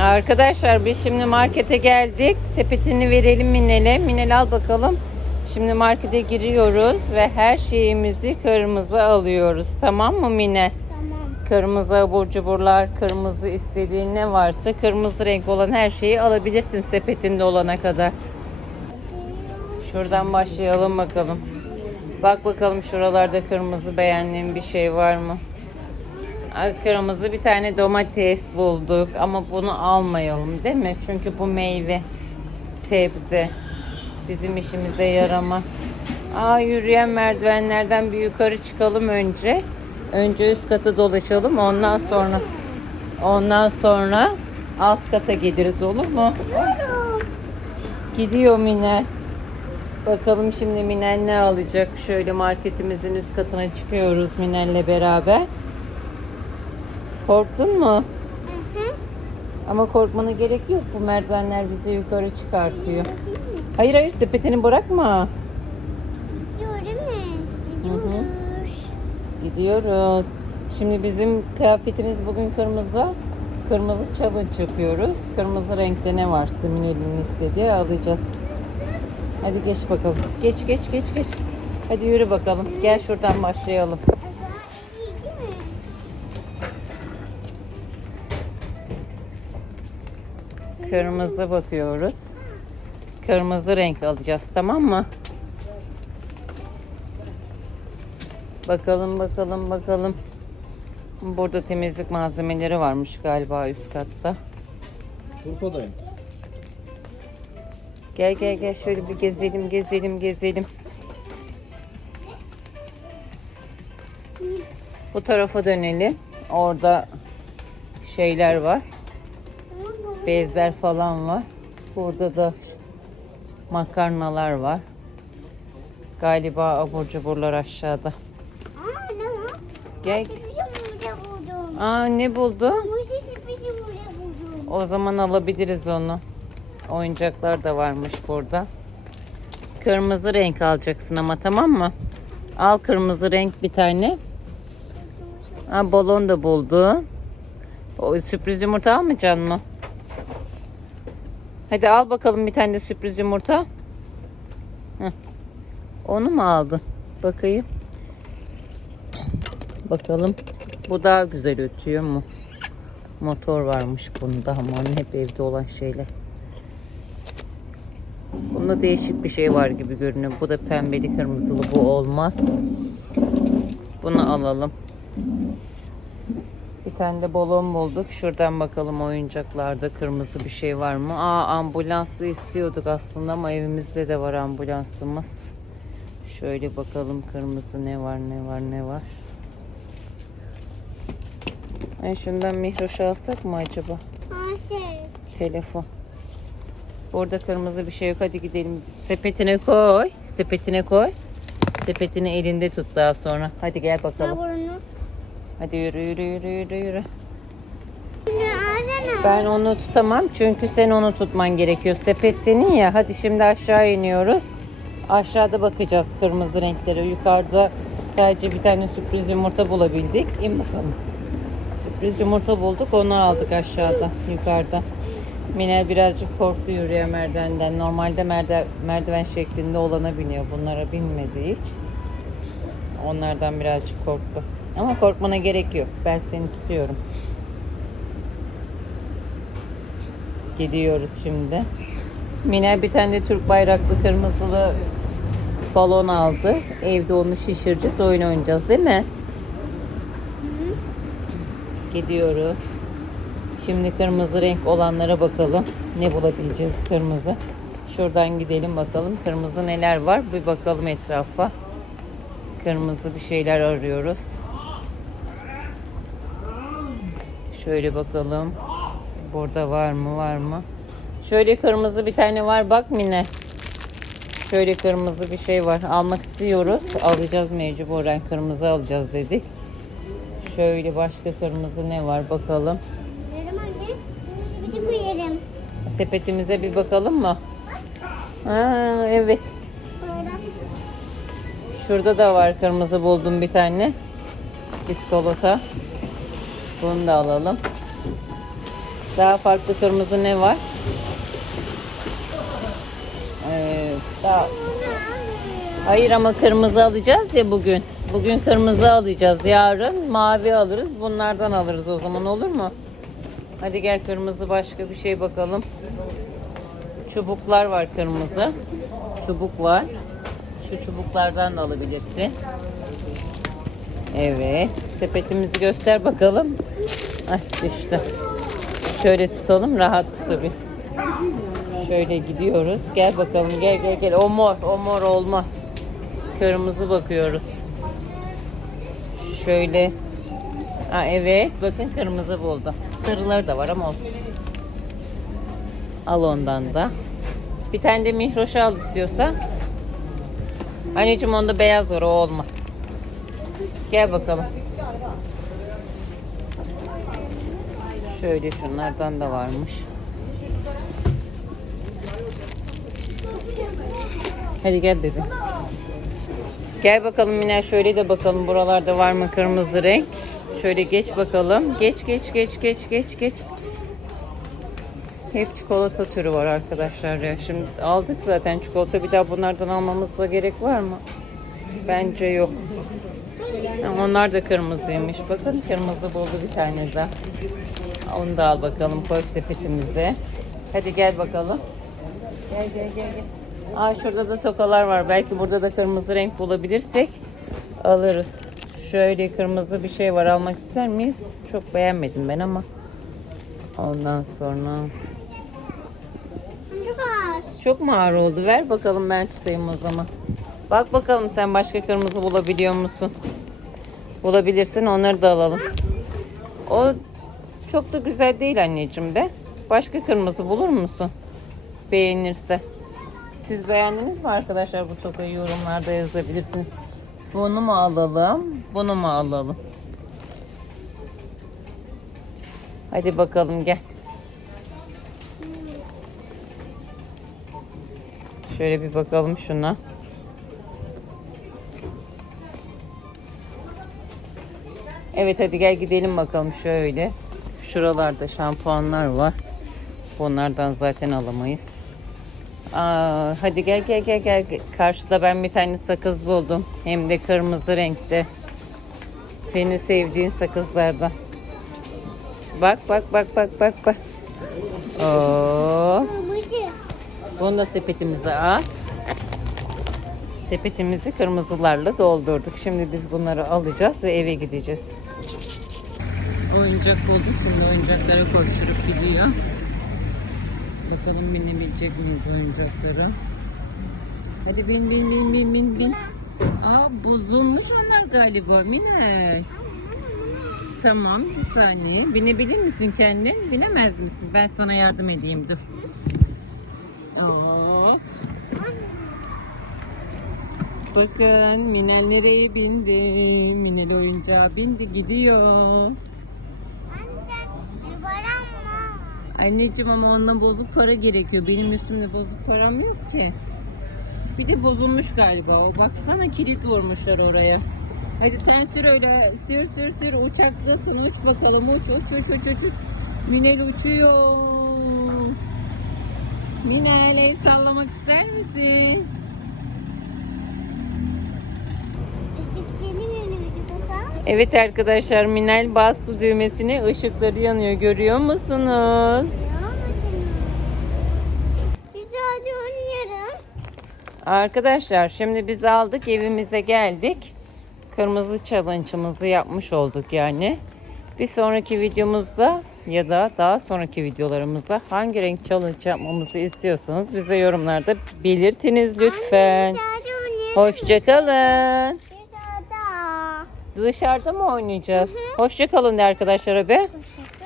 Arkadaşlar biz şimdi markete geldik. Sepetini verelim Minel'e. Minel al bakalım. Şimdi markete giriyoruz ve her şeyimizi kırmızı alıyoruz. Tamam mı Mine? Tamam. Kırmızı abur cuburlar, kırmızı istediğin ne varsa kırmızı renk olan her şeyi alabilirsin sepetinde olana kadar. Şuradan başlayalım bakalım. Bak bakalım şuralarda kırmızı beğendiğin bir şey var mı? Kırmızı bir tane domates bulduk ama bunu almayalım değil mi? Çünkü bu meyve, sebze bizim işimize yaramaz. Aa yürüyen merdivenlerden bir yukarı çıkalım önce. Önce üst katı dolaşalım ondan sonra ondan sonra alt kata geliriz olur mu? Gidiyor Mine. Bakalım şimdi Minel ne alacak? Şöyle marketimizin üst katına çıkıyoruz Minel'le beraber. Korktun mu? Hı hı. Ama korkmana gerek yok. Bu merdivenler bizi yukarı çıkartıyor. Hayır hayır sepetini bırakma. Gidiyor değil mi? Hı hı. Gidiyoruz. Gidiyoruz. Şimdi bizim kıyafetimiz bugün kırmızı. Kırmızı challenge yapıyoruz. Kırmızı renkte ne varsa Minel'in istediği alacağız. Hadi geç bakalım. Geç geç geç geç. Hadi yürü bakalım. Gel şuradan başlayalım. O zaman iyi değil mi? Kırmızı bakıyoruz. Kırmızı renk alacağız tamam mı? Bakalım bakalım bakalım. Burada temizlik malzemeleri varmış galiba üst katta. Turpa'dayım. Gel gel gel şöyle bir gezelim gezelim gezelim. Bu tarafa dönelim. Orada şeyler var. Bezler falan var. Burada da makarnalar var. Galiba abur cuburlar aşağıda. Aa ne lan? Gel. Aa ne buldun? Buldum. O zaman alabiliriz onu. Oyuncaklar da varmış burada. Kırmızı renk alacaksın ama tamam mı? Al kırmızı renk bir tane. Ha, balon da buldun. O sürpriz yumurta almayacaksın mı? Hadi al bakalım bir tane de sürpriz yumurta. Heh. Onu mu aldın? Bakayım. Bakalım. Bu daha güzel ötüyor mu? Motor varmış bunda ama hep evde olan şeyler. Bunda değişik bir şey var gibi görünüyor. Bu da pembeli kırmızılı bu olmaz. Bunu alalım. Bir tane de balon bulduk. Şuradan bakalım oyuncaklarda kırmızı bir şey var mı? Aa ambulanslı istiyorduk aslında ama evimizde de var ambulansımız. Şöyle bakalım kırmızı ne var ne var ne var. Ay şundan mihroş alsak mı acaba? Şey. Telefon. Burada kırmızı bir şey yok. Hadi gidelim. Sepetine koy. Sepetine koy. Sepetini elinde tut daha sonra. Hadi gel bakalım. Hadi yürü yürü yürü yürü yürü. Ben onu tutamam çünkü sen onu tutman gerekiyor. Sepet senin ya. Hadi şimdi aşağı iniyoruz. Aşağıda bakacağız kırmızı renklere. Yukarıda sadece bir tane sürpriz yumurta bulabildik. İn bakalım. Sürpriz yumurta bulduk. Onu aldık aşağıda, yukarıda. Minel birazcık korktu yürüyen merdivenden. Normalde merdiven şeklinde olana biniyor. Bunlara binmedi hiç. Onlardan birazcık korktu. Ama korkmana gerek yok. Ben seni tutuyorum. Gidiyoruz şimdi. Minel bir tane de Türk bayraklı kırmızılı balon aldı. Evde onu şişireceğiz, oyun oynayacağız değil mi? Gidiyoruz. Şimdi kırmızı renk olanlara bakalım. Ne bulabileceğiz kırmızı. Şuradan gidelim bakalım. Kırmızı neler var? Bir bakalım etrafa. Kırmızı bir şeyler arıyoruz. Şöyle bakalım. Burada var mı var mı? Şöyle kırmızı bir tane var bak Mine. Şöyle kırmızı bir şey var. Almak istiyoruz. Alacağız mecburen. Kırmızı alacağız dedik. Şöyle başka kırmızı ne var bakalım. Anne. Sepetimize bir bakalım mı? Ha, evet. Şurada da var kırmızı buldum bir tane. Biskolata. Bunu da alalım. Daha farklı kırmızı ne var? Ee, daha... Hayır ama kırmızı alacağız ya bugün. Bugün kırmızı alacağız. Yarın mavi alırız. Bunlardan alırız o zaman olur mu? Hadi gel kırmızı başka bir şey bakalım. Çubuklar var kırmızı. Çubuk var. Şu çubuklardan da alabilirsin. Evet. Sepetimizi göster bakalım. Ay düştü. Şöyle tutalım rahat tutabil. Şöyle gidiyoruz. Gel bakalım gel gel gel. O mor, o mor olmaz. Kırmızı bakıyoruz. Şöyle. Ha evet bakın kırmızı buldum. Sarıları da var ama olsun. Al ondan da. Bir tane de mihroş al istiyorsa. Anneciğim onda beyaz var o olmaz. Gel bakalım. Şöyle şunlardan da varmış. Hadi gel bebeğim. Gel bakalım Mine şöyle de bakalım buralarda var mı kırmızı renk. Şöyle geç bakalım. Geç geç geç geç geç geç. Hep çikolata türü var arkadaşlar ya. Şimdi aldık zaten çikolata. Bir daha bunlardan almamıza gerek var mı? Bence yok. Ha, Onlar da kırmızıymış. Bakın kırmızı buldu bir tane daha. Onu da al bakalım koy sepetimize. Hadi gel bakalım. Gel gel gel gel. Aa şurada da tokalar var. Belki burada da kırmızı renk bulabilirsek alırız. Şöyle kırmızı bir şey var. Almak ister miyiz? Çok beğenmedim ben ama. Ondan sonra çok mu ağır oldu? Ver bakalım ben tutayım o zaman. Bak bakalım sen başka kırmızı bulabiliyor musun? Bulabilirsin onları da alalım. O çok da güzel değil anneciğim be. Başka kırmızı bulur musun? Beğenirse. Siz beğendiniz mi arkadaşlar bu tokayı yorumlarda yazabilirsiniz. Bunu mu alalım? Bunu mu alalım? Hadi bakalım gel. Şöyle bir bakalım şuna. Evet hadi gel gidelim bakalım şöyle. Şuralarda şampuanlar var. Bunlardan zaten alamayız. Aa, hadi gel gel gel gel. Karşıda ben bir tane sakız buldum. Hem de kırmızı renkte. Senin sevdiğin sakızlardan. Bak bak bak bak bak bak. Oo. Bunu da sepetimize al. Sepetimizi kırmızılarla doldurduk. Şimdi biz bunları alacağız ve eve gideceğiz. Oyuncak bulduk. Şimdi oyuncaklara koşturup gidiyor. Bakalım binebilecek miyiz oyuncaklara? Hadi bin bin bin bin bin bin. Aa bozulmuş onlar galiba Mine. Tamam bir saniye. Binebilir misin kendin? Binemez misin? Ben sana yardım edeyim dur. Oo. Bakın Minel nereye bindi? Minel oyuncağa bindi gidiyor. Anneciğim ama ondan bozuk para gerekiyor. Benim üstümde bozuk param yok ki. Bir de bozulmuş galiba o. Baksana kilit vurmuşlar oraya. Hadi sen sür öyle. Sür sür sür. Uçaktasın. Uç bakalım. Uç uç uç uç. uç. Minel uçuyor. Minel el sallamak ister misin? Evet arkadaşlar Minel bastı düğmesine ışıkları yanıyor. Görüyor musunuz? Oynayalım. Arkadaşlar şimdi biz aldık evimize geldik. Kırmızı challenge'ımızı yapmış olduk yani. Bir sonraki videomuzda ya da daha sonraki videolarımızda hangi renk challenge yapmamızı istiyorsanız bize yorumlarda belirtiniz lütfen. Hoşçakalın. Hadi. Dışarıda mı oynayacağız? Hoşçakalın de arkadaşlara be. Hoşça